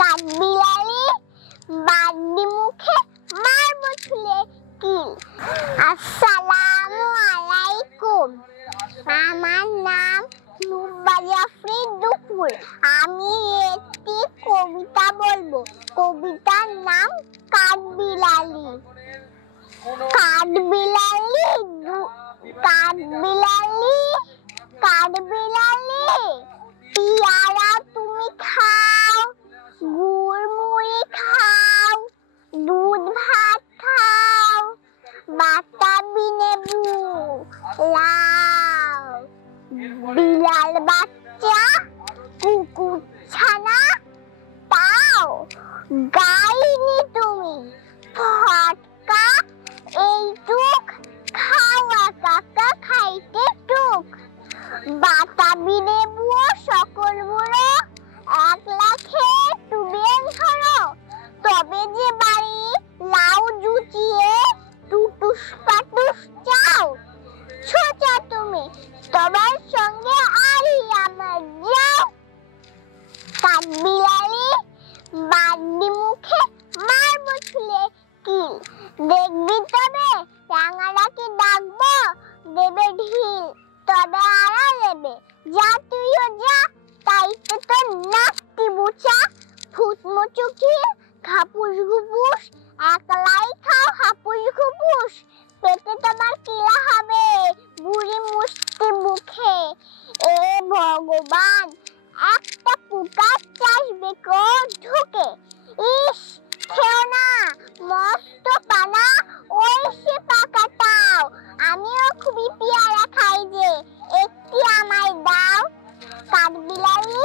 কাঠবিড়ালি বাগদি মুখে মারবো ছুলে কিল। আসসালামু আলাইকুম, আমার নাম নুব্বা জাফরি দুপুর। আমি একটি কবিতা বলবো। কবিতার নাম কাঠবিড়ালি। কাঠবিড়ালি কাঠবিড়ালি কাঠবিড়ালি পেয়ারা তুমি খাও, গুড় মুড়ি খাও, দুধ ভাত খাও, বাতাবি লেবু লাও। বিড়াল বাচ্চা কুকুর ছানা তাও গাইনি তুমি ফটকা এইটুক খাওয়া কাকা খাইতে টুক। বাতাবি লেবু সকল বুড়ো একলা খেয়ে টুবেন ধরো, তবে যে বাড়ি লাউ জুচিয়ে টুটুস পাটুস চাও। ছোটা তুমি তোমার সঙ্গে আরি আমার যাও। কাঠবিড়ালি বাগদি মুখে মারবো ছুলে কিল। দেখবি তবে রাঙারাকে ডাকবো দেবে ঢিল, তবে আড়া দেবে যা তুইও যা। তাই তো তোর নাকটি বুচা ফুটমুচুকি ঘাপুস ঘুপুস একলাই খাও হাপুস ঘুপুস। পেটে তোমার কিলা হবে বুড়ি মুষ্টি মুখে। এ ভগবান একটা পোকা চাষবে কোন ঢুকে। ইস খেও না মস্ত পানা ওই সে পাকাটাও। আমিও খুবই পেয়ারা খাই যে একটি আমায় দাও। কাঠবিড়ালি